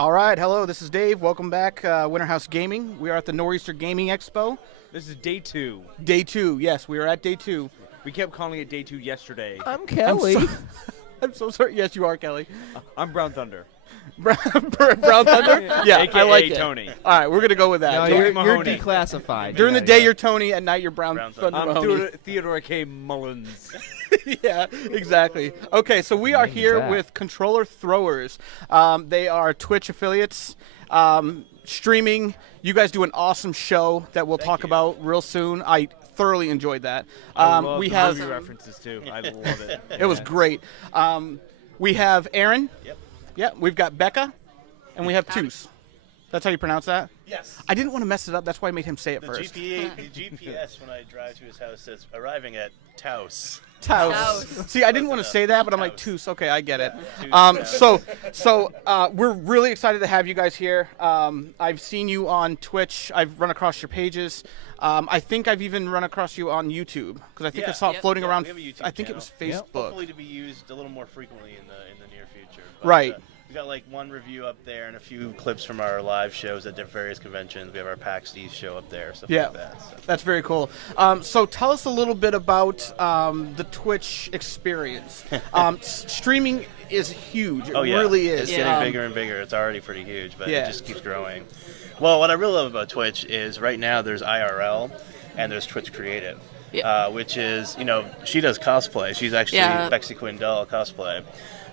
All right, hello, this is Dave. Welcome back, WinterHouse Gaming. We are at the Nor'easter Gaming Expo. This is day 2. Day 2, yes, we are at day 2. We kept calling it day 2 yesterday. I'm Kelly. I'm so sorry. Yes, you are, Kelly. I'm Brown Thunder. Brown Thunder? Yeah, AKA I like it. Tony. All right, we're going to go with that. No, Tony you're Mahoney. declassified. During the day, you're Tony. At night, you're Brown Thunder. I'm Mahoney. Theodore K. Mullins. Yeah, exactly. Okay, so we are here with Controller Throwers. They are Twitch affiliates, streaming. You guys do an awesome show that we'll talk about real soon. I thoroughly enjoyed that. I love we the have movie references too. I love it. it was great. We have Aaron. Yep. Yeah, we've got Becca, and we have Toos. That's how you pronounce that? Yes. I didn't want to mess it up. That's why I made him say it The first. GPS when I drive to his house says arriving at Taos. Taos. See, I didn't want to say that, but I'm like, Toos. Okay, I get it. Toos. So we're really excited to have you guys here. I've seen you on Twitch. I've run across your pages. I think I've even run across you on YouTube because I think I saw it floating around. We have a YouTube I think it was channel. Facebook. Hopefully to be used a little more frequently in the near future. But, Right. We got like one review up there and a few clips from our live shows at various conventions. We have our PAX East show up there, stuff like that. So. That's very cool. So tell us a little bit about the Twitch experience. Streaming is huge. It really is. It's getting bigger and bigger. It's already pretty huge, but Yeah. it just keeps growing. Well, what I really love about Twitch is right now there's IRL and there's Twitch Creative, which is, she does cosplay. She's actually Bexy Quindell cosplay.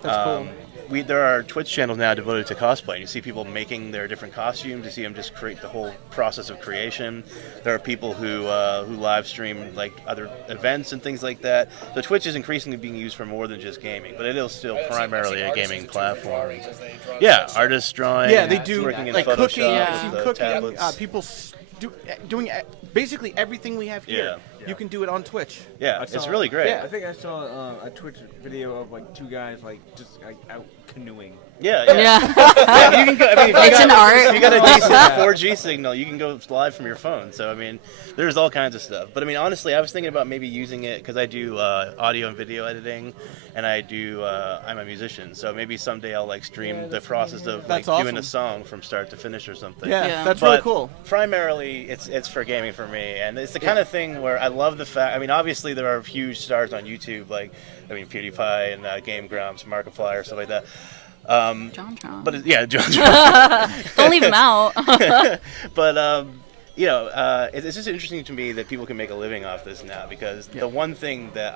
That's cool. There are Twitch channels now devoted to cosplay. You see people making their different costumes. You see them just create the whole process of creation. There are people who live stream like other events and things like that. So Twitch is increasingly being used for more than just gaming, but it is still primarily a gaming platform. Yeah, artists drawing. Yeah, they do working in like Photoshop, cooking, tablets. people doing basically everything we have here. Yeah. You can do it on Twitch. Yeah, it's really great. Yeah. I think I saw a Twitch video of like two guys just out canoeing. Yeah. Yeah. You can go, I mean, It's an art. If you got a decent 4G signal, you can go live from your phone. So, I mean, there's all kinds of stuff. But, I mean, honestly, I was thinking about maybe using it because I do audio and video editing, and I'm a musician. So maybe someday I'll, stream the process of, doing a song from start to finish or something. Yeah. That's really cool. Primarily, it's for gaming for me. And it's the kind of thing where I love the fact, I mean, obviously there are huge stars on YouTube, PewDiePie and Game Grumps, Markiplier, stuff like that. John. But John. Don't leave him out. But it's just interesting to me that people can make a living off this now because the one thing that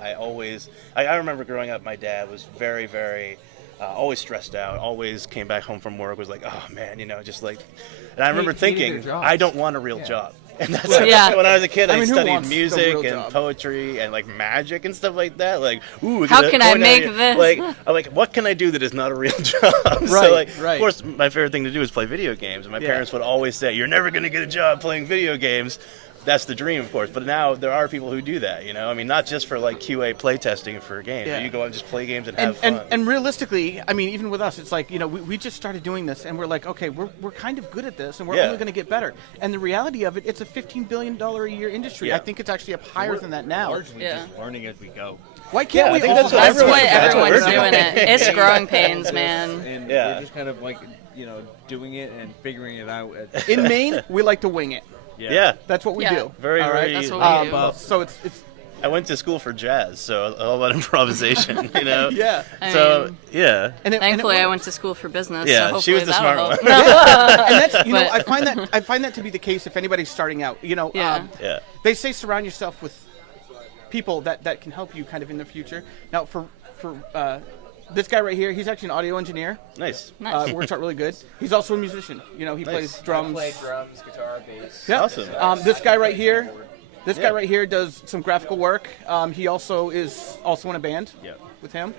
I remember growing up, my dad was very, very always stressed out, always came back home from work, was like, oh man, and I remember thinking, I don't want a real job. And that's when I was a kid, I studied music and poetry and magic and stuff like that. How can I make this? I'm like, what can I do that is not a real job? Right, so of course, my favorite thing to do is play video games. And my parents would always say, you're never going to get a job playing video games. That's the dream, of course. But now there are people who do that, I mean, not just for QA play testing for games. You go out and just play games and have fun. And realistically, I mean, even with us, it's like, we just started doing this and we're like, okay, we're kind of good at this and we're only going to get better. And the reality of it, it's a $15 billion a year industry. Yeah. I think it's actually up higher than that now. Largely just learning as we go. Why can't we all? that's That's Everyone's what everyone's doing. doing it. It's growing pains, man. And Yeah. we're just kind of doing it and figuring it out. In Maine, we like to wing it. Yeah. That's what we Yeah. do. Very, all right? very. That's what we do. So it's I went to school for jazz, so all about improvisation, yeah. So, yeah. Thankfully, I went to school for business. Yeah, so she was the smart that'll one. help. And that's But- I find that to be the case if anybody's starting out. Yeah. They say surround yourself with people that can help you kind of in the future. Now for this guy right here, he's actually an audio engineer. Nice. Works out really good. He's also a musician. He plays drums. I play drums, guitar, bass. Yeah. Awesome. This guy right here. This guy right here does some graphical work. He also is in a band with him.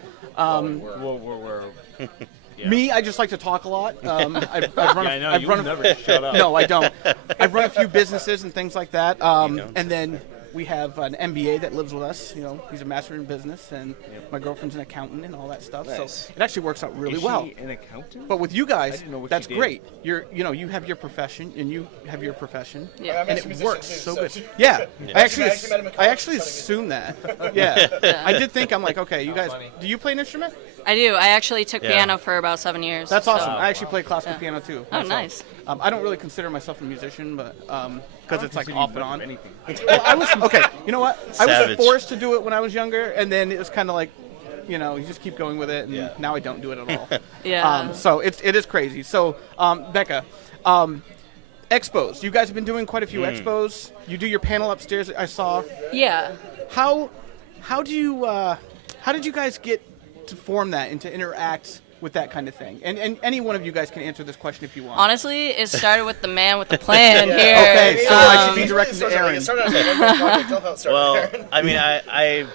Me, I just like to talk a lot. I've run I know, you never shut up. No, I don't. I've run a few businesses and things like that. And then we have an MBA that lives with us. He's a master in business, and my girlfriend's an accountant and all that stuff. Nice. So it actually works out really Is well. she an accountant? But with you guys, didn't know what that's she did. great. You have your profession, and you have your profession, Yeah. and it works so good. Yeah, I actually assumed that. Yeah, I did think I'm like, okay, you guys, do you play an instrument? I do. I actually took Yeah. piano for about 7 years. That's awesome. so- I actually play classical piano too. Oh, myself. nice. I don't really consider myself a musician, but because it's like Consider you off and much on. of anything. Well, I was okay. You know what? I Savage. was forced to do it when I was younger, and then it was kind of like, you know, you just keep going with it, and Yeah. now I don't do it at all. Yeah. So it is crazy. So Becca, expos. You guys have been doing quite a few expos. You do your panel upstairs. I saw. Yeah. How do you how did you guys get to form that and to interact with that kind of thing? And any one of you guys can answer this question if you want. Honestly, it started with the man with the plan here. Okay, so I should be Um, directed to Aaron. Well, I mean, I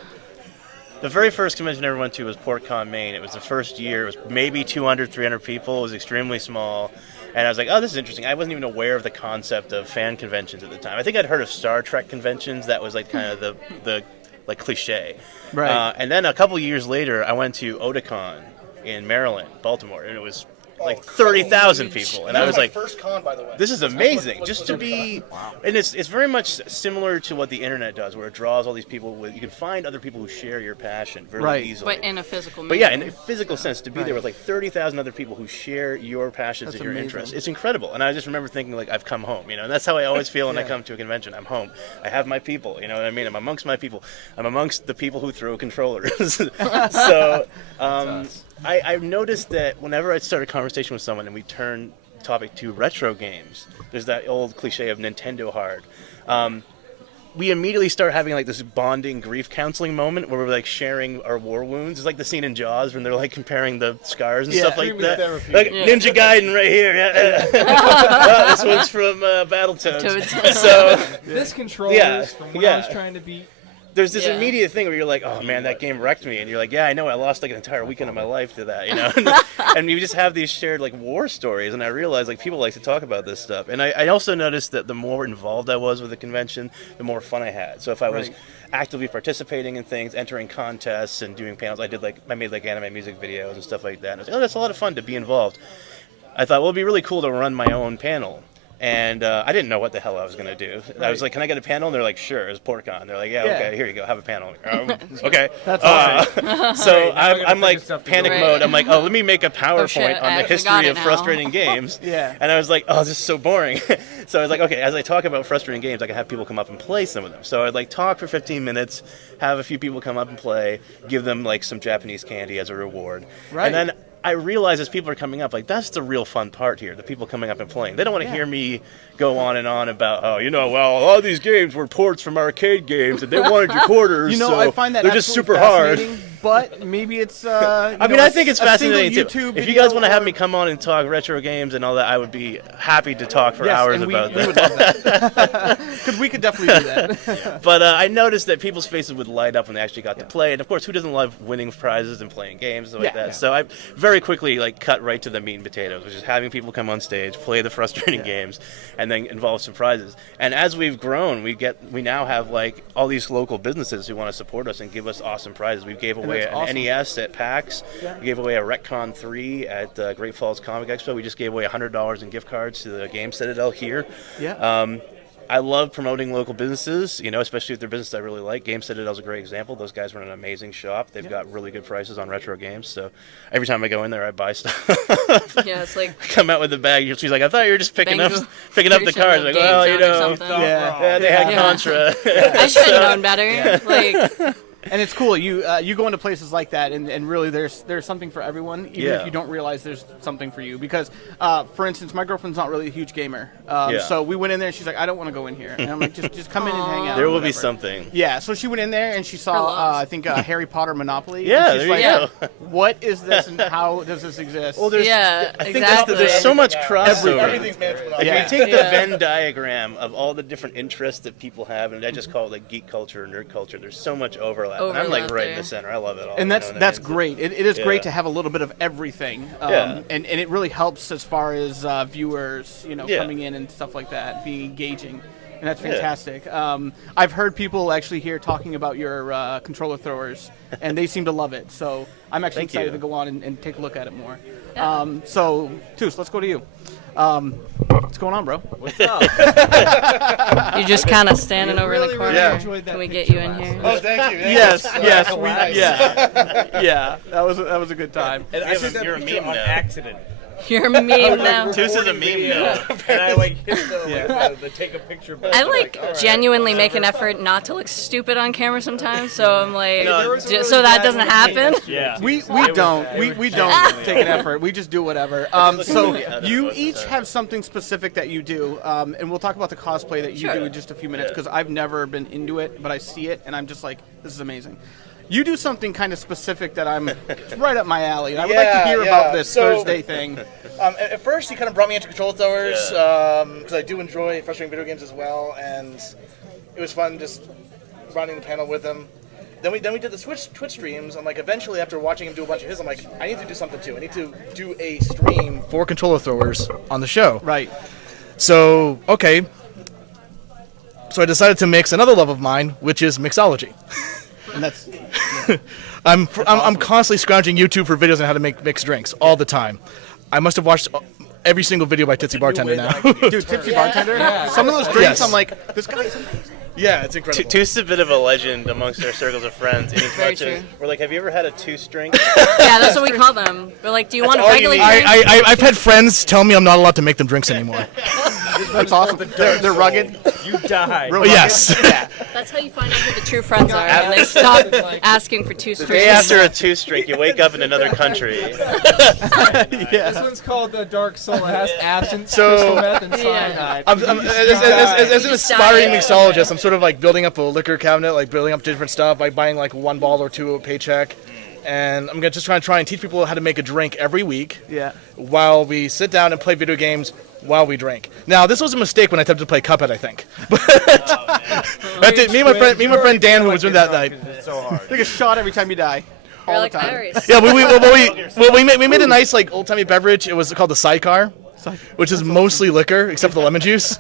the very first convention I ever went to was PortCon, Maine. It was the first year. It was maybe 200, 300 people. It was extremely small. And I was like, oh, this is interesting. I wasn't even aware of the concept of fan conventions at the time. I think I'd heard of Star Trek conventions. That was like kind of the like cliche. Right. And then a couple years later, I went to Otakon in Maryland, Baltimore, and it was like 30,000 people. And I was like, first con, by the way. this is amazing. Just to be, and it's very much similar to what the internet does, where it draws all these people with. You can find other people who share your passion very Right. easily. But in a physical But yeah, in manner. a physical sense, to be there with like 30,000 other people who share your passions That's and your amazing. interests, it's incredible. And I just remember thinking like, I've come home, you know. And that's how I always feel when I Yeah. come to a convention. I'm home. I have my people, you know what I mean? I'm amongst my people. I'm amongst the people who throw controllers. So I've noticed that whenever I start a conversation with someone and we turn the topic to retro games, there's that old cliche of Nintendo hard. We immediately start having like this bonding grief counseling moment where we're like sharing our war wounds. It's like the scene in Jaws when they're like comparing the scars and Yeah. stuff like Grievous that. therapy. Like Yeah. Ninja Gaiden right here. Yeah. This one's from Battletoads. Toads. So This controller Yeah, is from when yeah. I was trying to beat. there's this Yeah. immediate thing where you're like, oh man, that game wrecked me, and you're like, yeah, I know, I lost like an entire weekend of my life to that, you know. And you just have these shared like war stories, and I realized like people like to talk about this stuff. And I also noticed that the more involved I was with the convention, the more fun I had. So if I was Right. actively participating in things, entering contests and doing panels, I made like anime music videos and stuff like that. And I was like, oh, that's a lot of fun to be involved. I thought, well, it'd be really cool to run my own panel. And I didn't know what the hell I was going to do. I was like, can I get a panel? And they're like, sure, it's PortCon. They're like, yeah, Yeah. okay, here you go, have a panel. Okay. That's awesome. So now I gotta I'm put like this stuff panic together. mode. I'm like, oh, let me make a PowerPoint shit, on I the actually got history it of now. frustrating games. Yeah. And I was like, oh, this is so boring. So I was like, okay, as I talk about frustrating games, I can have people come up and play some of them. So I'd like talk for 15 minutes, have a few people come up and play, give them like some Japanese candy as a reward. Right. And then I realize as people are coming up, like, that's the real fun part here, the people coming up and playing. They don't want to hear me go on and on about, oh, you know, well, a lot of these games were ports from arcade games, and they wanted your quarters, You know, so I find that they're just absolutely super hard. fascinating, but maybe it's. I mean, I think it's fascinating too. YouTube If you guys want to have video me come on and talk retro games and all that, I would be happy to talk for yes, hours and about we that. would love that because we could definitely do that. But I noticed that people's faces would light up when they actually got to play, and of course, who doesn't love winning prizes and playing games and stuff like Yeah. that? So I very quickly like cut right to the meat and potatoes, which is having people come on stage, play the frustrating games, and then involve some prizes. And as we've grown, we now have like all these local businesses who want to support us and give us awesome prizes. We gave away that's an awesome. NES at PAX. Yeah. We gave away a Retcon 3 at Great Falls Comic Expo. We just gave away $100 in gift cards to the Game Citadel here. Yeah. I love promoting local businesses, you know, especially if they're businesses I really like. Game Citadel's a great example. Those guys run an amazing shop. They've got really good prices on retro games. So every time I go in there, I buy stuff. Yeah, it's like Come out with the bag. She's like, I thought you were just picking up Banjo- the cards. Like, well, you Games or know, something. yeah, they had Yeah. Contra. I should have known better. Like, And it's cool. You go into places like that, and really there's something for everyone, even Yeah. if you don't realize there's something for you. Because, for instance, my girlfriend's not really a huge gamer, Yeah. so we went in there, and she's like, I don't want to go in here, and I'm like, just come in and hang out. There or will be whatever. something. Yeah, so she went in there and she For saw, loves. I think, Harry Potter Monopoly. and Yeah, she's there you like, go. What is this and how does this exist? Well, there's, Yeah, I think exactly. there's so much crossover. Everything's management. If Yeah. you take the Yeah. Venn diagram of all the different interests that people have, and I just call it like geek culture, nerd culture, there's so much overlap. And I'm like Overlap right in there. the center. I love it all. and you that's know what I that's mean? great. It is great Yeah. to have a little bit of everything, Yeah. and it really helps as far as viewers, Yeah. coming in and stuff like that, being engaging. and that's fantastic. I've heard people actually here talking about your controller throwers, and they seem to love it. So I'm actually Thank excited you. to go on and take a look at it more. Yeah. So, Toos, let's go to you. What's going on, bro? What's up? You're just kind of standing over in the corner. Yeah. enjoyed that Can we get picture you in last here? night. Oh, thank you. Yes, yes, Relax. yeah. That was a good time. And I took that You're a picture meme on now. accident. You're a meme now. Toos is a meme now. And I like hit the take a picture button. I like all right, genuinely make whatever. an effort not to look stupid on camera sometimes, so I'm like, No, There was a really so that bad doesn't one. happen. Yeah. We It don't was take an effort. We just do whatever. So you each have something specific that you do, and we'll talk about the cosplay that you Sure. do in just a few minutes because I've never been into it, but I see it and I'm just like, this is amazing. You do something kind of specific that it's right up my alley. And I would like to hear about this Thursday thing. At first, he kind of brought me into controller throwers because I do enjoy frustrating video games as well, and it was fun just running the panel with him. Then we did the Twitch streams, and like eventually after watching him do a bunch of his, I'm like, I need to do something too. I need to do a stream for controller throwers on the show. Right. So okay, so I decided to mix another love of mine, which is mixology. And that's I'm constantly scrounging YouTube for videos on how to make mixed drinks all the time. I must have watched every single video by Tootsie Bartender now. dude, Tipsy Bartender. Some of those drinks, Yes. I'm like, this guy's amazing. Yeah, it's incredible. Toos is a bit of a legend amongst our circles of friends. In as Very much as true. we're like, have you ever had a Toos drink? Yeah, that's what we call them. We're like, do you want a all you regular need. drink? I've had friends tell me I'm not allowed to make them drinks anymore. That's awesome. They're rugged. You died. Real Oh, yes. Yeah. That's how you find out who the true friends are, and they stop asking for two The strings. day after a Toos drink, you wake up in another country. This one's called the Dark Soul. It has absinthe, So- crystal meth, and Yeah. cyanide. As an aspiring died. mixologist, I'm sort of like building up a liquor cabinet, like building up different stuff, like buying like one bottle or two a paycheck. And I'm gonna just try and teach people how to make a drink every week Yeah. while we sit down and play video games while we drink. Now, this was a mistake when I attempted to play Cuphead, I think. Me and my friend Dan, who was with that night. It's so hard. Take a shot every time you die. You're All like, the time. Iris. Yeah, we made a nice like old timey beverage. It was called the Sidecar, which is mostly liquor except for the lemon juice.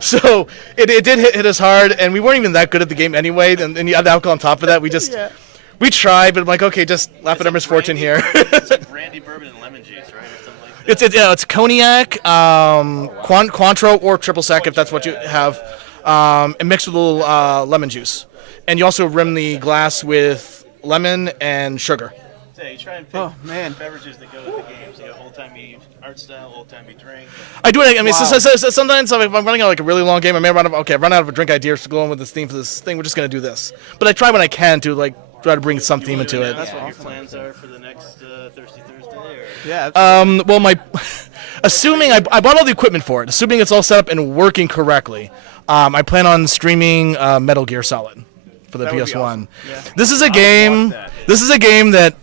So it did hit us hard, and we weren't even that good at the game anyway. And you add the alcohol on top of that, we tried, but I'm like, okay, just laugh at our misfortune here. It's like brandy, bourbon, and lemon juice, right? Or something like that. It's cognac, Cointreau, or triple sec if that's what you have, and mixed with a little lemon juice. And you also rim the glass with lemon and sugar. So you try and pick Oh, man. beverages that go with the games. You got old-timey art style, old-timey drink. I do it. I mean, Wow. so sometimes if I'm running out like a really long game, I may run out of a drink idea to go on with this theme for this thing. We're just gonna do this. But I try when I can to like try to bring some theme into it. That's what your plans are for the next Thirsty Thursday? Or? Yeah. absolutely. Well, assuming I bought all the equipment for it, assuming it's all set up and working correctly, I plan on streaming Metal Gear Solid for the That would be PS1. awesome. This is a game. This is a game that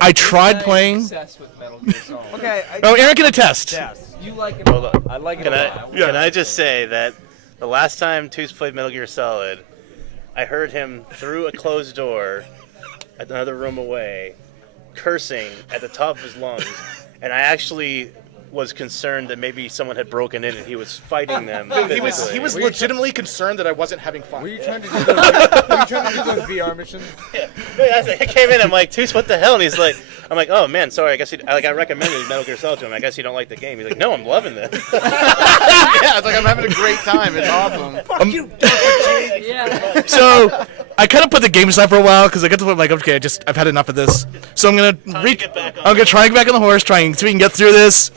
I tried playing. Obsessed with Metal Gear Solid. Okay. Oh, Aaron can attest. Yes. You like it. Hold on. I like it Can a I, lot. can I just say that the last time Toos played Metal Gear Solid, I heard him through a closed door, another room away, cursing at the top of his lungs, and I actually was concerned that maybe someone had broken in and he was fighting them. He was physically. legitimately concerned that I wasn't having fun. Were you trying to do those VR missions? Yeah, I came in, I'm like, Toos, what the hell? And he's like, I'm like, oh man, sorry, I guess I recommended Metal Gear Solid to him. I guess you don't like the game. He's like, no, I'm loving this. Yeah, it's like I'm having a great time. It's awesome. Yeah. So I kind of put the game aside for a while because I got to the point like, okay, I've had enough of this. So I'm gonna try and get back on the horse, trying so we can get through this.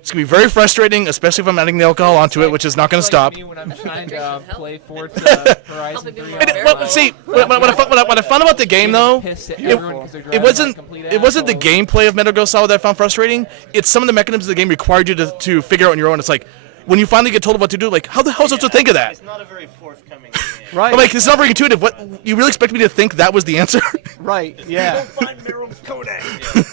It's gonna be very frustrating, especially if I'm adding the alcohol onto it, which is not gonna stop. Me when I'm trying to play Forza Horizon 3. Well, see, what I found about the game though, it wasn't the gameplay of Metal Gear Solid that I found frustrating. It's some of the mechanisms of the game required you to figure out on your own. It's like when you finally get told what to do, like how the hell is I supposed to think of that? It's not a very forthcoming game. Right. I'm like, it's not very intuitive. What you really expect me to think that was the answer? Right. Yeah. Find Meryl's Kodak.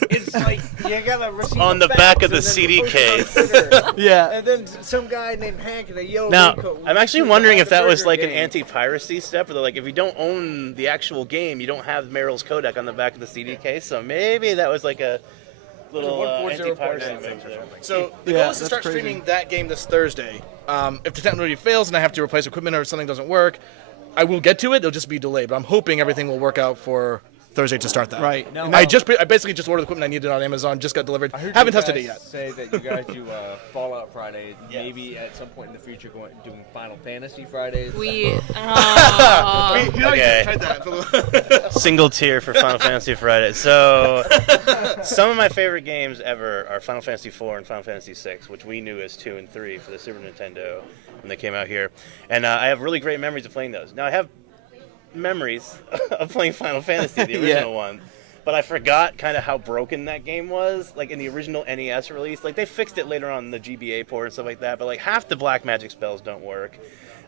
It's like you gotta receive On a the back fax of the and then CD push it on case. Twitter. Yeah. And then some guy named Hank in a yellow Now, raincoat I'm actually tweets wondering about if that the was burger like an game. anti-piracy step, where they're like, if you don't own the actual game, you don't have Meryl's Kodak on the back of the CD case. So maybe that was like a little 140 anti-piracy points moves there. So the Yeah, goal is to that's start crazy. streaming that game this Thursday. If the technology fails and I have to replace equipment or something doesn't work, I will get to it. It'll just be delayed. But I'm hoping everything will work out for Thursday to start that. Right. No. I basically just ordered the equipment I needed on Amazon. Just got delivered. I heard Haven't you tested it guys yet. say that you guys do Fallout Friday. Yeah. Maybe at some point in the future doing Final Fantasy Fridays. We. Okay. Tried that. Single tier for Final Fantasy Friday. So, some of my favorite games ever are Final Fantasy IV and Final Fantasy VI, which we knew as 2 and 3 for the Super Nintendo when they came out here. And I have really great memories of playing those. Now, I have memories of playing Final Fantasy, the original one. But I forgot kind of how broken that game was, like in the original NES release. Like, they fixed it later on in the GBA port and stuff like that, but like half the black magic spells don't work.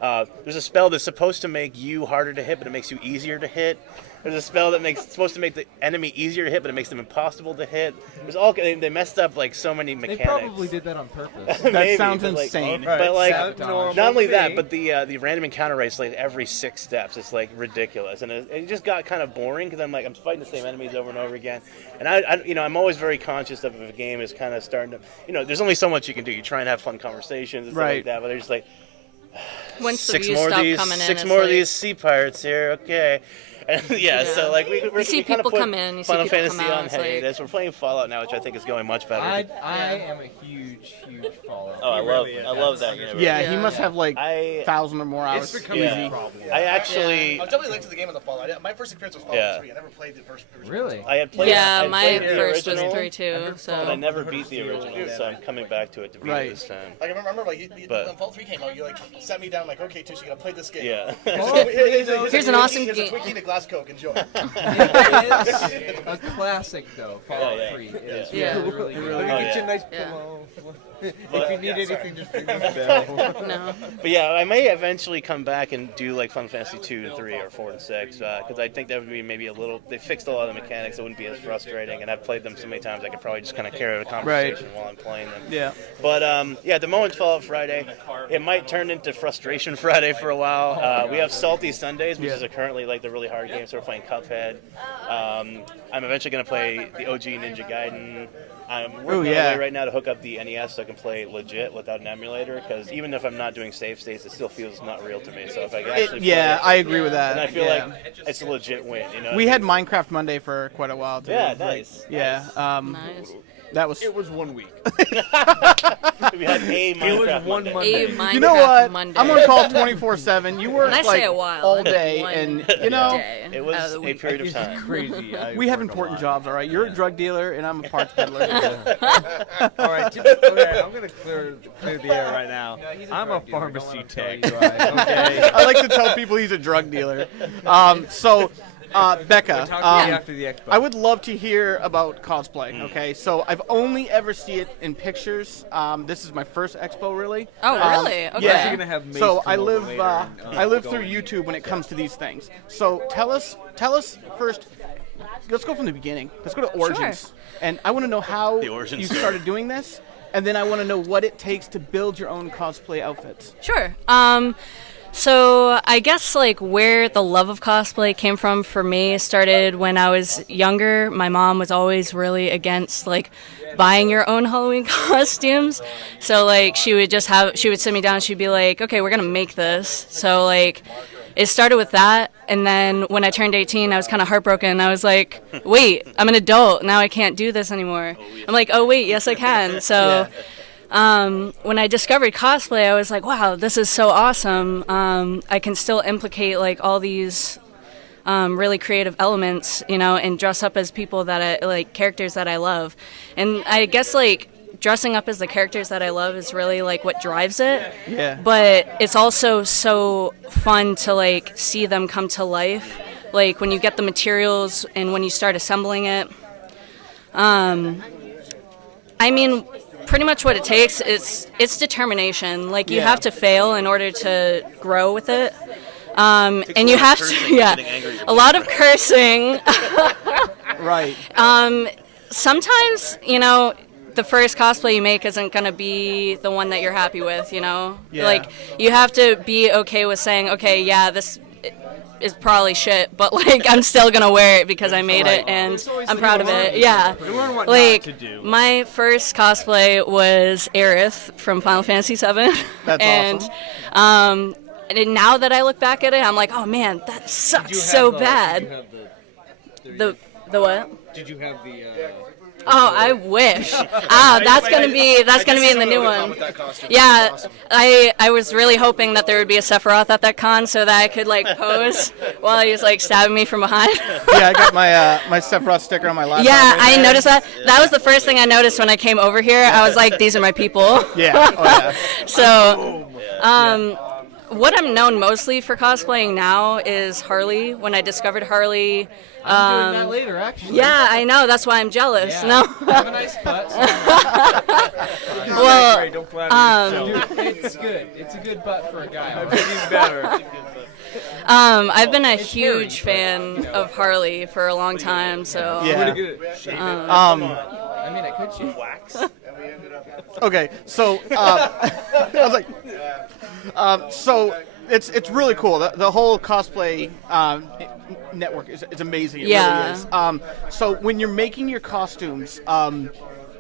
There's a spell that's supposed to make you harder to hit, but it makes you easier to hit. There's a spell that's supposed to make the enemy easier to hit, but it makes them impossible to hit. There's they messed up like so many They mechanics. probably did that on purpose. That Maybe, sounds but, like, insane. But like, Sounds normal not only to that, me. but the random encounter rates like every 6 steps. It's like ridiculous, and it just got kind of boring because I'm fighting the same enemies over and over again. And I'm always very conscious of if a game is kind of starting to, there's only so much you can do. You try and have fun conversations and stuff Right. like that, but they're just like, Once the six views more of stop these, coming in, six it's more of like- these sea pirates here. Okay. And Yeah. so like we see kind of people put come in, you see Final people Fantasy come out, on it's like- hiatus. We're playing Fallout now, which I think is going much better. I am a huge Fallout. Oh, I love that That's- universe. Yeah, he Yeah. must have like I 1,000 or more hours. It's becoming Yeah. a problem. I actually I was definitely late to the game on the Fallout. My first experience was Fallout Yeah. 3. I never played the first. Really? I had played. Yeah, I my played the first was original, 3 too. but I So never beat the original, so I'm coming back to it to beat Right. it this time. Like I remember, like But- when Fallout 3 came out, you like sat me down, like, okay, Tush, you gotta play this game. Yeah. Here's an awesome Here's game. a Twinkie and a glass Coke. Enjoy. It is a classic though. Fallout Yeah, yeah. 3 is Yeah. really good. Let me Oh, get you yeah. a nice Yeah. pillow. If But- you need anything, just ring this bell. no. But yeah, I may eventually come back and do like Final Fantasy 2 and 3 or 4 and 6 because I think that would be maybe a little. They fixed a lot of the mechanics; it wouldn't be as frustrating. And I've played them so many times, I could probably just kind of carry the conversation while I'm playing them. Yeah. But yeah, at the moment's Fallout Friday. It might turn into Frustration Friday for a while. We have Salty Sundays, which is currently like the really hard game. So we're playing Cuphead. I'm eventually gonna play the OG Ninja Gaiden. I'm working on a way right now to hook up the NES so I can play legit without an emulator. Because even if I'm not doing save states, it still feels not real to me. So if I can actually play it, I agree with that. and I feel yeah. like it's a legit win. We had Minecraft Monday for quite a while too. Yeah, Like, nice. Yeah, Nice. that was. It was 1 week. We had a Minecraft one Monday. Monday. A Minecraft You know what? Monday. I'm gonna call it 24/7. You work And I like say a while. all day, One and you know day It out was of the a week. period of It's time. crazy. I we have work a important lot. jobs. All right, you're a drug dealer, and I'm a parts peddler. All right, okay, I'm gonna clear the air right now. I'm a pharmacy tech. Okay. I like to tell people he's a drug dealer. Becca, Talk to me after the expo. I would love to hear about cosplay. Okay, so I've only ever seen it in pictures. This is my first expo, really. Oh, really? Okay. Yeah. You're gonna have Mace So come I over live, later and, I live go through in. YouTube when it comes to these things. So tell us first. Let's go from the beginning. Let's go to origins, and I want to know how The origin you story. started doing this, and then I want to know what it takes to build your own cosplay outfits. Sure. So I guess like where the love of cosplay came from for me started when I was younger. My mom was always really against like buying your own Halloween costumes. So like she would sit me down and she'd be like, "Okay, we're going to make this." So like it started with that, and then when I turned 18, I was kind of heartbroken. I was like, "Wait, I'm an adult. Now I can't do this anymore." I'm like, "Oh wait, yes I can." So when I discovered cosplay, I was like, wow, this is so awesome. I can still implicate like all these really creative elements, and dress up as people that I like, characters that I love. And I guess like dressing up as the characters that I love is really like what drives it. Yeah. But it's also so fun to like see them come to life. Like when you get the materials and when you start assembling it. I mean, pretty much what it takes is it's determination. Like you have to fail in order to grow with it. And you have to, a lot of cursing. Right. Sometimes, the first cosplay you make isn't going to be the one that you're happy with, Yeah. Like, you have to be okay with saying, okay, yeah, this is probably shit, but like I'm still gonna wear it because I made it and I'm proud of it. Yeah. Like my first cosplay was Aerith from Final Fantasy VII. That's and, awesome. And now that I look back at it, I'm like, oh man, that sucks so bad. The what? Did you have the? Oh, I wish. That's gonna be in the new one. Yeah, Awesome. I was really hoping that there would be a Sephiroth at that con so that I could like pose while he was like stabbing me from behind. Yeah, I got my Sephiroth sticker on my laptop. Yeah, right I there. noticed that. That was the first thing I noticed when I came over here. I was like, these are my people. Yeah. Oh, yeah. So, what I'm known mostly for cosplaying now is Harley. When I discovered Harley. I'm doing that later, actually. Yeah, I know. That's why I'm jealous. Yeah. No. Have a nice butt. Well, Don't flatter yourself. Dude, it's good. It's a good butt for a guy. Even better. I've been a huge fan of Harley for a long time. So. Yeah. I mean, I could shoot wax. Okay, so I was like, so it's really cool. The whole cosplay network is amazing. It Yeah. really is. So when you're making your costumes,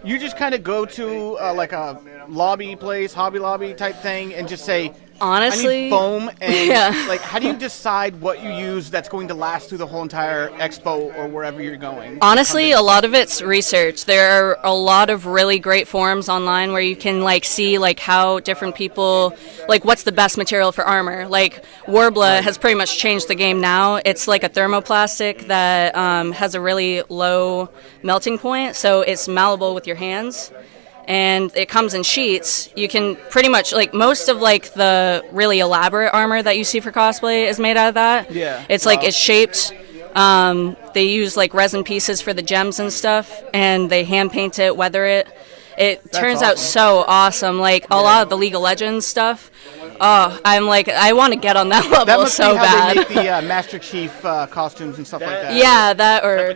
you just kind of go to like a lobby place, Hobby Lobby type thing, and just say, Honestly, I need foam, and yeah. like, how do you decide what you use that's going to last through the whole entire expo or wherever you're going? Honestly, a lot of it's research. There are a lot of really great forums online where you can like see like how different people, like what's the best material for armor. Like Warbler has pretty much changed the game now. It's like a thermoplastic that has a really low melting point, so it's malleable with your hands. And it comes in sheets. You can pretty much, like, most of, like, the really elaborate armor that you see for cosplay is made out of that. Yeah. It's, like, it's shaped. They use, like, resin pieces for the gems and stuff, and they hand paint it, weather it. It turns out so awesome. Like, a lot of the League of Legends stuff, I'm like, I want to get on that level That must so be how bad. they make the Master Chief costumes and stuff like that. Yeah, that or...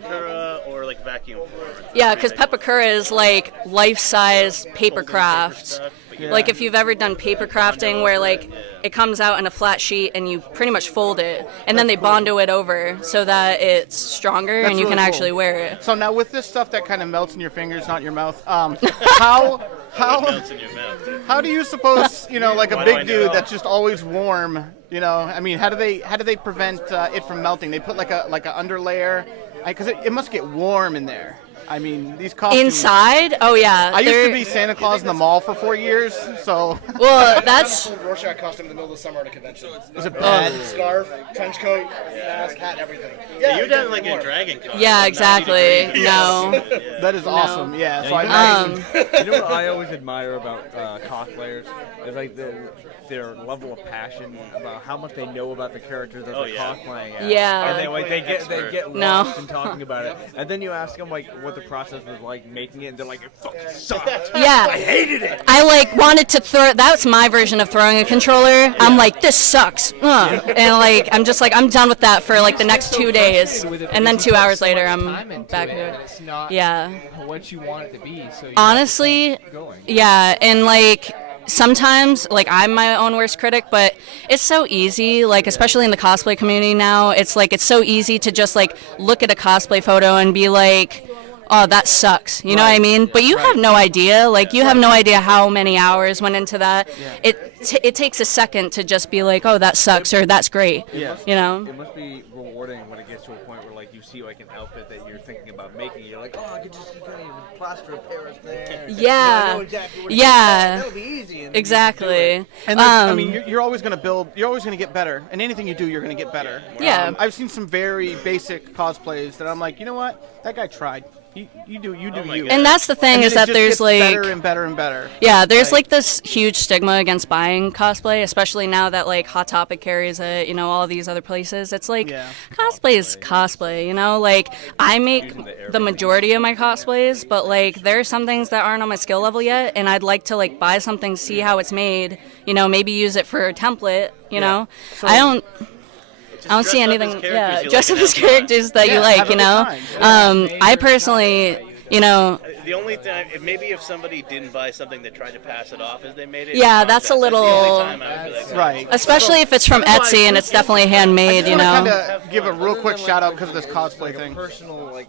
or like vacuum form. Yeah, because Pepakura is like life-size paper craft. Yeah. Like if you've ever done paper crafting where like it comes out in a flat sheet and you pretty much fold it and then they bondo it over so that it's stronger and you really can cool. actually wear it. So now with this stuff that kind of melts in your fingers, not your mouth, how Melts in your mouth. how do you suppose, like a Why do I big know? dude that's just always warm, I mean, how do they prevent it from melting? They put like a underlayer, because it must get warm in there. I mean, these costumes. Inside? Oh yeah. I used they're- to be Santa Claus in the mall for 4 years, so. Well, that's Full Rorschach costume in the middle of the summer at a convention. Is it bad? Scarf, trench coat, mask, hat, everything. Yeah, you're done like a dragon costume. yeah, exactly. 90 degrees. No. That is awesome. Yeah. So you I You know what I always admire about cosplayers is like their level of passion about how much they know about the characters that they're cosplaying as. Yeah. And they get No. lost in talking about it. And then you ask them like what the process was like making it, and they're like, it fucking sucked. Yeah. I hated it. I like wanted to throw. That's my version of throwing a controller. I'm like, this sucks. And like, I'm just like, I'm done with that for like the next 2 days, and then 2 hours later, I'm back to it. It's not Yeah. what you want it to be. So you Honestly, keep going. yeah, and like sometimes like I'm my own worst critic, but it's so easy, like especially in the cosplay community now, it's like it's so easy to just like look at a cosplay photo and be like, oh, that sucks, you know what I mean? But you have no idea, like you have no idea how many hours went into that. It takes a second to just be like, oh, that sucks, or that's great, you know? It must be rewarding when it gets to a point where like you see like an outfit that you're thinking about making. You're like, oh, I could just kind of plaster a Paris there. Yeah. I know exactly what Yeah. that'll be easy. And Exactly. And I mean, you're always going to build. You're always going to get better, and anything you do, you're going to get better. Yeah. I've seen some very basic cosplays that I'm like, you know what? That guy tried. You do you. And that's the thing And is then it that just there's gets like better and better and better. yeah, there's like this huge stigma against buying cosplay, especially now that like Hot Topic carries it, all these other places. It's like cosplay is cosplay, like I make the majority of my cosplays, but like there are some things that aren't on my skill level yet, and I'd like to like buy something, see how it's made, maybe use it for a template, So- I don't see dress up anything. as characters Yeah, you dress like up as and have fun. characters that you Yeah, like, have a good time. I personally, The only time, maybe if somebody didn't buy something that tried to pass it off as they made it. Yeah, that's a the little. only time I would be like, Right. Especially if it's from Etsy and it's definitely handmade, you know. kind of give a real quick shout out because of this cosplay like thing. a personal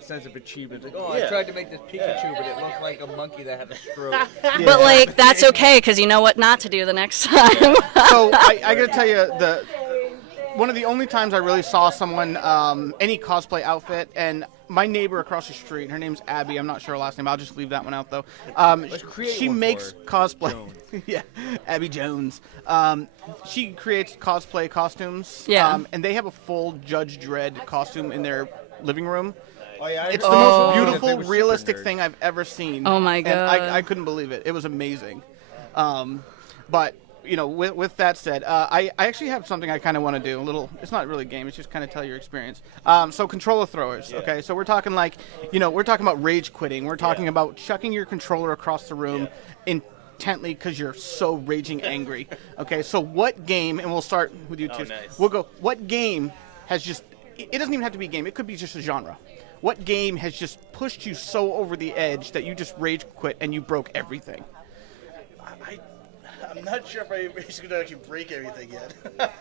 sense of achievement. Like, Yeah. I tried to make this Pikachu, but it looked like a monkey that had a stroke. But like that's okay because you know what not to do the next time. So I got to tell you, one of the only times I really saw someone any cosplay outfit, and my neighbor across the street, her name's Abby. I'm not sure her last name. I'll just leave that one out though. create She one makes for cosplay. Yeah, Abby Jones. She creates cosplay costumes. Yeah. And they have a full Judge Dredd costume in their living room. Oh, yeah, It's the most beautiful, They were super realistic nerds. thing I've ever seen. Oh, my And God. I couldn't believe it. It was amazing. But you know, with that said, I actually have something I kind of want to do. It's not really a game. It's just kind of tell your experience. So controller throwers. Okay, so we're talking like, we're talking about rage quitting. We're talking about chucking your controller across the room intently because you're so raging angry. Okay, so what game? And we'll start with you two. Nice. We'll go. What game has just? It doesn't even have to be a game. It could be just a genre. What game has just pushed you so over the edge that you just rage quit and you broke everything? I'm not sure if I'm basically going to actually break everything yet.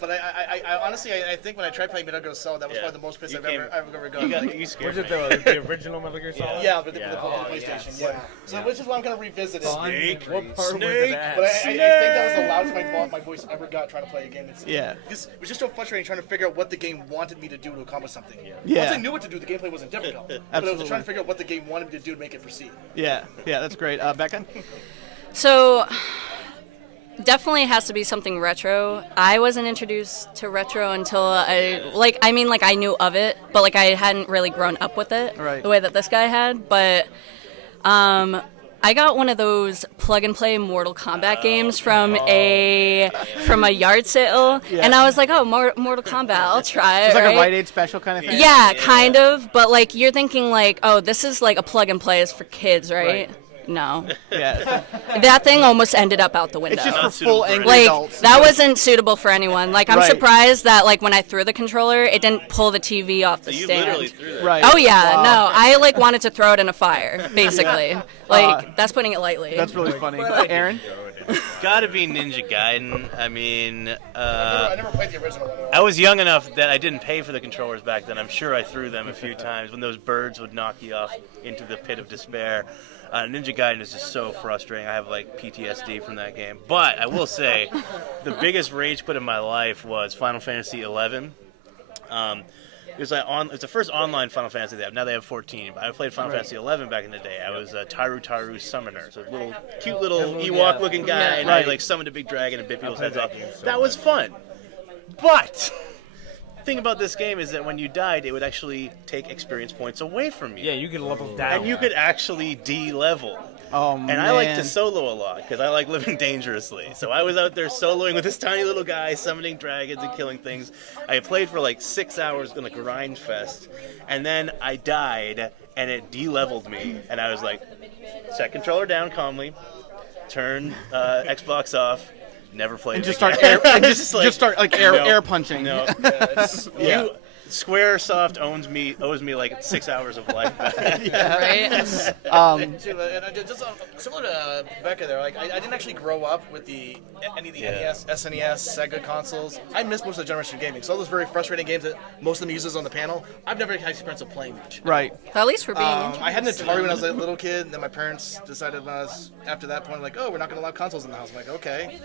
But I honestly, I think when I tried playing Metal Gear Solid, that was probably the most pissed I've ever gotten. You scared Was me. it the original Metal Gear Solid? Yeah, but the PlayStation. Yeah. So which is why I'm going to revisit it. What part was Snake. that? But I think that was the loudest my voice ever got trying to play a game. Yeah. It was just so frustrating trying to figure out what the game wanted me to do to accomplish something. Yeah. Once I knew what to do, the gameplay wasn't difficult. But I was trying to figure out what the game wanted me to do to make it proceed. Yeah, that's great. Becca? So definitely has to be something retro. I wasn't introduced to retro until I knew of it, but like I hadn't really grown up with it Right. the way that this guy had. But I got one of those plug and play Mortal Kombat games from a yard sale, and I was like, oh, Mortal Kombat, I'll try it. It's like right? a Rite Aid special kind of thing? Yeah, kind of. But like you're thinking like, oh, this is like a plug and play is for kids, right? Right. No. Yeah. That thing almost ended up out the window. It's just for Not full suitable for angry like adults. that wasn't suitable for anyone. Like I'm Right. surprised that like when I threw the controller, it didn't pull the TV off the You stand. literally threw that. Right. Oh yeah, Wow. no, I like wanted to throw it in a fire, basically. Like that's putting it lightly. That's really funny. Aaron? Gotta be Ninja Gaiden. I mean, I never played the original one. I was young enough that I didn't pay for the controllers back then. I'm sure I threw them a few times when those birds would knock you off into the pit of despair. Ninja Gaiden is just so frustrating. I have like PTSD from that game. But I will say, the biggest rage quit in my life was Final Fantasy 11. It was it's the first online Final Fantasy they have. Now they have 14. But I played Final Fantasy 11 back in the day. I was Taru Summoner, so a cute little Ewok-looking guy, and I like summoned a big dragon and bit people's heads off. That was fun. But the thing about this game is that when you died, it would actually take experience points away from you. Yeah, you could level down. And you could actually de-level. Oh, And man. I like to solo a lot because I like living dangerously. So I was out there soloing with this tiny little guy, summoning dragons and killing things. I played for like 6 hours in a grind fest, and then I died, and it de-leveled me. And I was like, set controller down calmly, turn Xbox off, never played. And just it start again. air, and I was just, like, start like no, air punching. No, Yeah. Squaresoft owes me like 6 hours of life back. right? Just similar to Becca there, like I didn't actually grow up with any of the NES, SNES, Sega consoles. I missed most of the generation of gaming. So all those very frustrating games that most of them uses on the panel, I've never had experience of playing much. Right. At least we're being I had an Atari when I was a little kid, and then my parents decided when I was after that point, like, oh, we're not going to allow consoles in the house. I'm like, okay.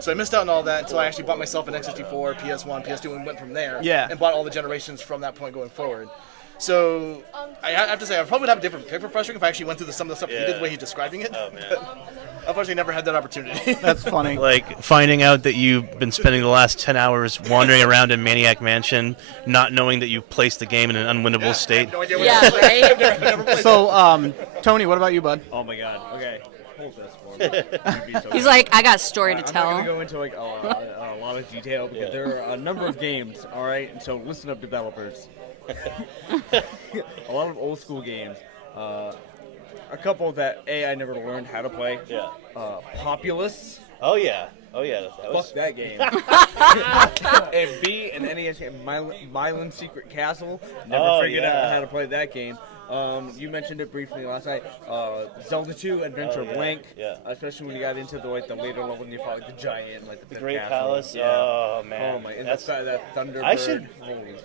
So I missed out on all that until I actually bought myself an N64, PS1, PS2, and went from there. Yeah. And bought all the generations from that point going forward. So I have to say, I probably would have a different paper frustrating if I actually went through some of the stuff he did the way he's describing it. Oh, man. But unfortunately, never had that opportunity. That's funny. Like finding out that you've been spending the last 10 hours wandering around in Maniac Mansion, not knowing that you've placed the game in an unwinnable state. No idea what Yeah, it is. right? I've never played So, Tony, what about you, bud? Oh my god. Okay. Hold this for me. You'd be so He's good. like, I got a story to I'm not tell. going to go into like a lot of detail because there are a number of games, all right? And so listen up, developers. A lot of old school games. A couple that I never learned how to play. Yeah. Populous. Oh yeah. That Fuck that game. and B, an NES game, Mylan Secret Castle. Never Oh, figured yeah. out how to play that game. You mentioned it briefly last night. Zelda 2, Adventure of Link. Yeah. Especially when you got into the later level and you fought like the giant, and, like the Great castle. Palace. Yeah. Oh man. Oh my! And That's. that Thunderbird.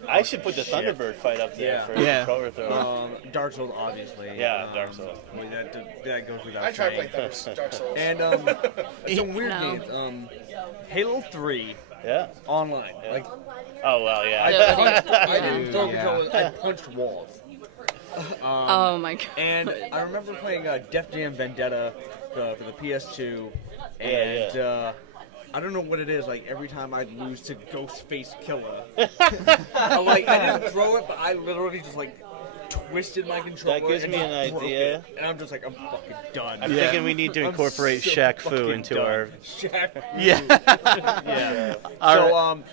I should put the Thunderbird fight up there for controller thrower. Dark Souls, obviously. Yeah, Dark Souls. Well, that goes without I tried saying. playing Dark Souls. And some weird games. Halo 3 online. Yeah. Like, Oh well, yeah. I didn't throw controllers. I punched walls. Oh my god. And I remember playing Def Jam Vendetta for the PS2, and I don't know what it is. Like every time I'd lose to Ghostface Killer, I didn't throw it, but I literally just like twisted my controller. That gives and me just an broke idea. it. And I'm just like, I'm fucking done. I'm thinking we need to incorporate Shaq Fu into our. Shaq Fu. Yeah. So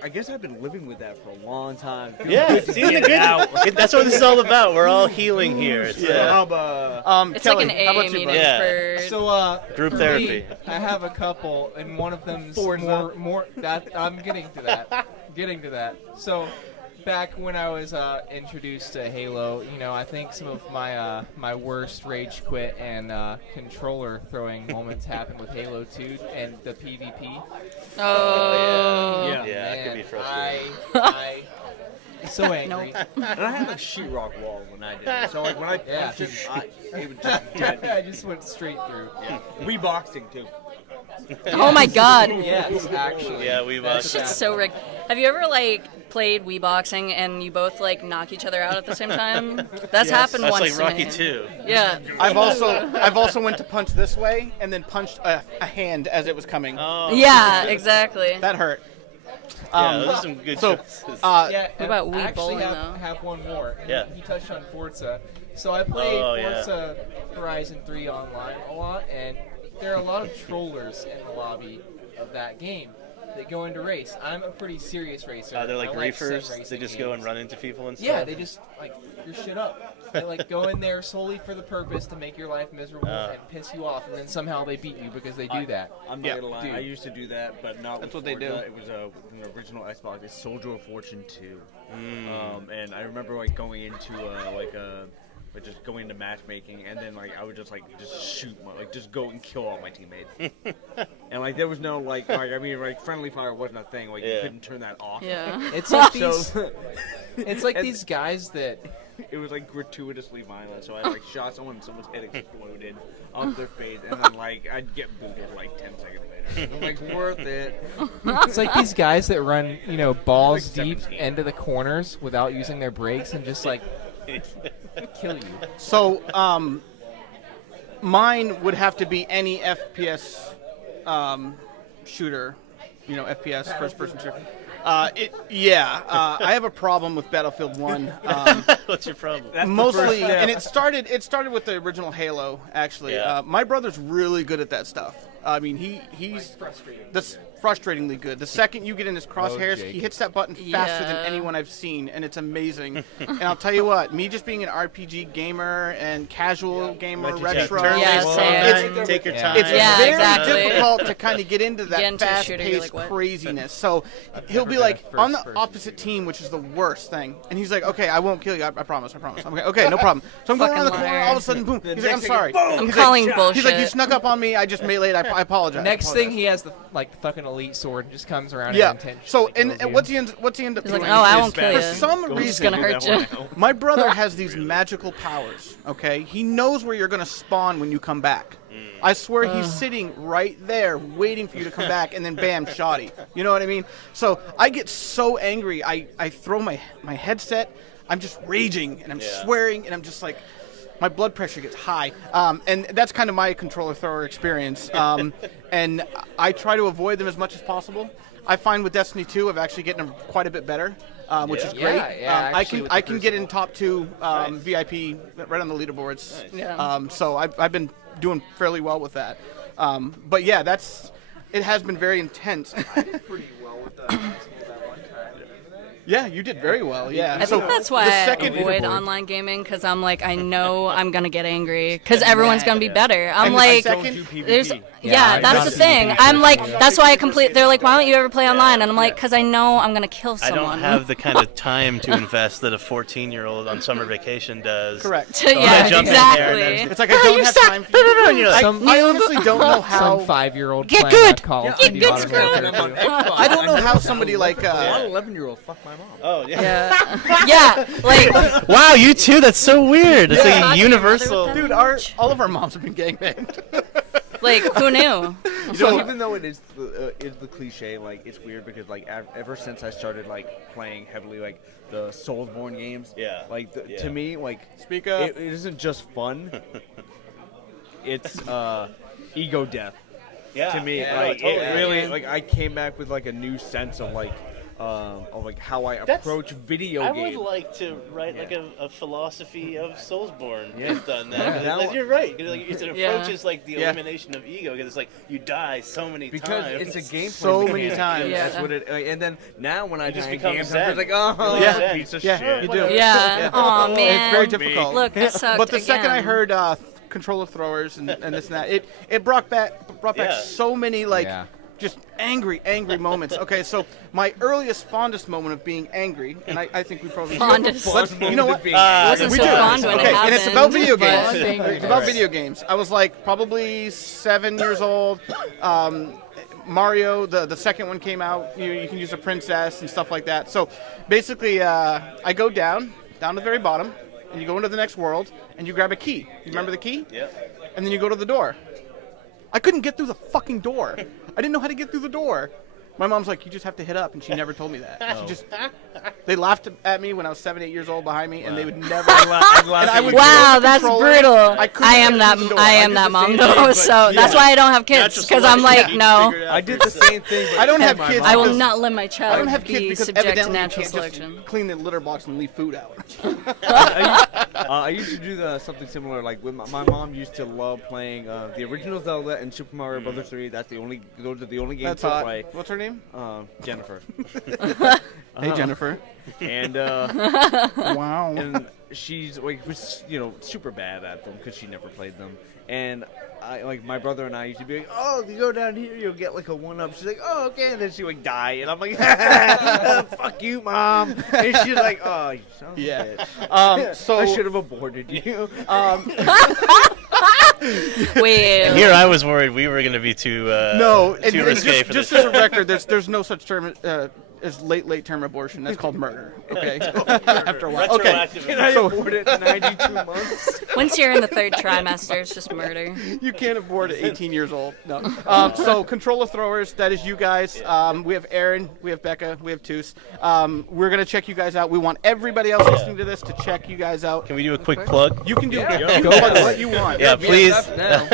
I guess I've been living with that for a long time. Yeah, see, that's what this is all about. We're all healing here. It's, It's Kelly, like an how about AA you, meeting buddy? Yeah. for. So Group for therapy. me, I have a couple, and one of them's more that I'm getting to that. So back when I was introduced to Halo, I think some of my my worst rage quit and controller throwing moments happened with Halo 2 and the PvP. Oh. Yeah. Yeah, that could be Man, frustrating. I so angry. And I had a sheetrock wall when I did it. So like when I punched it, it was just dead. I just went straight through. Yeah. We boxing too. Oh my god. Yes, actually. Yeah, we That's Shit's so rigged. Have you ever played Wii boxing and you both knock each other out at the same time? That's happened That's once like Rocky to me. 2. Yeah. I've also went to punch this way and then punched a hand as it was coming. Oh. Yeah, exactly. That hurt. Yeah, those are some good So, choices. Yeah, What about I Wii actually bowling, though? have one more. And Yeah. He touched on Forza. So I play Oh, yeah. Forza Horizon 3 online a lot, and there are a lot of trollers in the lobby of that game that go into race. I'm a pretty serious racer. They're like I sim reefers. They racing just go and games. run into people and stuff. Yeah, they just your shit up. They go in there solely for the purpose to make your life miserable and piss you off, and then somehow they beat you because they do that. I'm not gonna lie. Dude. I used to do that, but not. That's with what they Forza. do. It was an original Xbox. It's Soldier of Fortune 2. And I remember going into just going into matchmaking, and then I would just shoot just go and kill all my teammates. And there was no friendly fire wasn't a thing. You couldn't turn that off. Yeah. It's like these. So It's like these guys that. it was gratuitously violent. So I shot someone, and someone's head exploded off their face, and then I'd get booted 10 seconds later. I'm worth it. It's like these guys that run, balls Like deep 17. into the corners without using their brakes and just kill you. So, mine would have to be any FPS shooter, FPS first-person shooter. I have a problem with Battlefield 1. What's your problem? Mostly, and it started with the original Halo. Actually, Yeah. my brother's really good at that stuff. I mean, he's that's frustratingly good. The second you get in his crosshairs, Jake. he hits that button faster than Yeah. anyone I've seen, and it's amazing. And I'll tell you what, me just being an RPG gamer and casual gamer, Let you retro, turn Yeah, things same. on, take your Yeah. time. it's Yeah, very exactly. difficult to kind of get into that Get into a shooter, you're fast-paced like, what? craziness. So he'll be been a like on the first-person opposite team, which is the worst thing. And he's like, "Okay, I won't kill you. I promise. I'm okay, no problem." So I'm going around the Fucking corner. liar. All of a sudden, boom. He's like, "I'm next sorry." thing, boom. I'm He's calling like, bullshit. He's like, "You snuck up on me. I just meleeed. I apologize." Next I thing, apologize. he has the fucking elite sword and just comes around Yeah. and intentionally So kills and you. what's he end up He's doing? like, oh, I won't For kill you. some I'm just reason- gonna hurt you. My brother has these magical powers, okay? He knows where you're going to spawn when you come back. I swear he's sitting right there waiting for you to come back, and then bam, shoddy. You know what I mean? So I get so angry. I throw my headset. I'm just raging, and I'm swearing, and I'm just like, my blood pressure gets high. And that's kind of my controller thrower experience. And I try to avoid them as much as possible. I find with Destiny 2, I've actually getting them quite a bit better, which is great. Yeah, actually, with the I can get in Crucible. top 2 VIP right on the leaderboards. Yeah. So I've been doing fairly well with that. But yeah, it has been very intense. pretty well with that one time. Yeah, you did very well. Yeah. I think that's why I avoid online gaming, because I'm like, I know I'm gonna get angry because everyone's gonna be better. I'm like, there's that's the thing. I'm like, that's why I complete. They're like, why don't you ever play online? And I'm like, because I know I'm gonna kill someone. I don't have the kind of time to invest that a 14-year-old on summer vacation does. Correct. So yeah, exactly. It's like I don't have time. For you. I honestly don't know how. Some 5-year-old Get playing good. that Call of Get Duty good, Modern screw Warfare it. 2. I don't know how somebody like. A lot of 11-year-olds fuck my mom. Oh yeah. Yeah, like Wow, you too. That's so weird. It's Yeah. like a universal. Dude, all of our moms have been gangbanged. like who knew? So even though it is the cliche, like it's weird because like ever since I started like playing heavily like the Soulsborne games, like to me like Speak up. it isn't just fun. It's ego death. Yeah. To me, Yeah, like no, totally. it really like I came back with like a new sense of like how I approach video I games. would like to write like a philosophy of Soulsborne based on that. Yeah, 'Cause that like, one- you're right. 'Cause, like, its approach Yeah. is like the elimination of ego. Because it's like you die so many Because times. it's a gameplay So many mechanic. times. Yeah. That's what it. And then now when I just die in become games, zen. I'm just like, oh, Yeah. piece of Yeah, shit. you do. Yeah. Oh man. It's very difficult. Look, I sucked But the second I again. heard controller throwers and this and that, it brought back Yeah. so many just angry moments. Okay, so my earliest, fondest moment of being angry, and I think we probably Fondest. You know what? wasn't we so do. fond when it Okay, and it's about happened, video but- games. It's about video games. I was like probably 7 years old. Mario, the second one came out. You can use a princess and stuff like that. So basically, I go down to the very bottom, and you go into the next world, and you grab a key. You remember the key? Yeah. And then you go to the door. I couldn't get through the fucking door. I didn't know how to get through the door. My mom's like, you just have to hit up, and she never told me that. They laughed at me when I was 7, 8 years old behind me, and they would never. And I would Wow, throw the that's controller. brutal. I couldn't I am get that. through the door. I am did that the mom same though. thing, but So that's why I don't have kids, Natural because I'm selection, like, you no. figure it out I did the same thing. But I don't with have my kids. mom. I will because not let my child I don't have be kids because subject to evidently you natural can't selection. just clean the litter box and leave food out. I used to do something similar. Like with my mom used to love playing the original Zelda and Super Mario Brothers 3. Those are the only games That's to hot. play. What's her name? Jennifer. Hey, Jennifer. And Wow. and she's like was super bad at them because she never played them. And I like my brother and I used to be like, oh, you go down here, you'll get like a 1-up. She's like, oh, okay, and then she would die, and I'm like, fuck you, mom. And she's like, oh, you son of a bitch. So I should have aborted you. Wait. Here I was worried we were going to be too and risque for just this. as a record, there's no such term as late term abortion. That's called murder. Okay. After a while. Okay. Retroactive. And I So- aborted at 92 months. Once you're in the 3rd trimester, it's just murder. You can't abort at 18 years old. No. So controller throwers, that is you guys. We have Aaron, we have Becca, we have Toos. We're gonna check you guys out. We want everybody else listening to this to check you guys out. Can we do a quick plug? You can do Yeah. go plug what you want. Yeah, please. Now.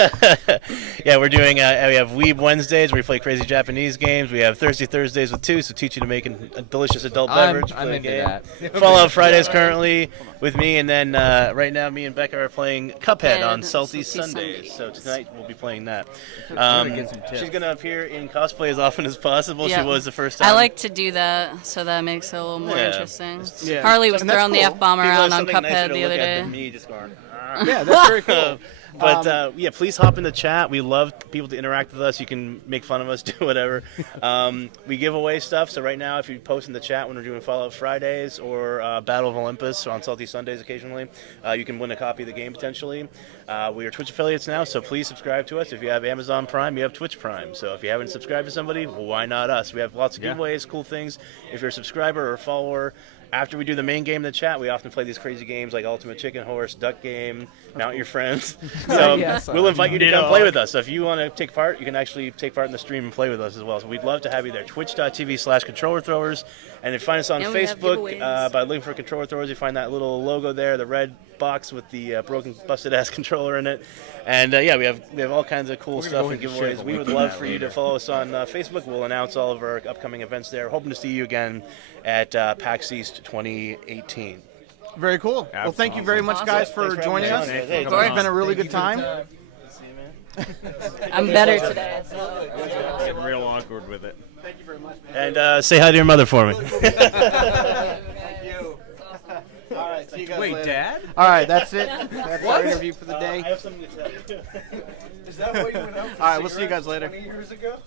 Yeah, we're doing. We have Weeb Wednesdays where we play crazy Japanese games. We have Thirsty Thursdays with Toos, so teach you to make a delicious adult beverage. I'm play a into game. that. Fallout Fridays currently with me, and then right now me and Becca are playing Cuphead on Salty Sundays. So tonight we'll be playing that. get some tips. She's gonna appear in cosplay as often as possible. Yeah. She was the first time. I like to do that, so that makes it a little more Yeah. interesting. Yeah. Harley was And that's throwing the cool. F-bomb People have around on something nicer Cuphead to the look other at day. than me just going. Yeah, that's very cool. But yeah, please hop in the chat. We love people to interact with us. You can make fun of us, do whatever. We give away stuff. So right now, if you post in the chat when we're doing Fallout Fridays or Battle of Olympus on Salty Sundays occasionally, you can win a copy of the game potentially. We are Twitch affiliates now, so please subscribe to us. If you have Amazon Prime, you have Twitch Prime. So if you haven't subscribed to somebody, well, why not us? We have lots of giveaways, cool things. If you're a subscriber or a follower, after we do the main game in the chat, we often play these crazy games like Ultimate Chicken Horse, Duck Game, Mount Your Friends. So Yes, we'll invite you to come play with us. So if you want to take part, you can actually take part in the stream and play with us as well. So we'd love to have you there. Twitch.tv/controller throwers. And then find us on And we have Facebook giveaways. by looking for Controller Throwers. You find that little logo there, the red box with the broken, busted-ass controller in it. And yeah, we have all kinds of cool stuff and giveaways. We would love for you to follow us on Facebook. We'll announce all of our upcoming events there. Hoping to see you again at PAX East 2018. Very cool. Well, thank you very much, guys, for Thanks joining us. having us on. Hey, It's been a really good time. I'm better today. Getting real awkward with it. Thank you very much, man. And say hi to your mother for me. Thank you. All right, see you guys Wait, later. Dad? All right, that's it. That's our interview for the day. I have something to tell you. Is that what you went out for? All right, we'll see you guys later. 20 years ago?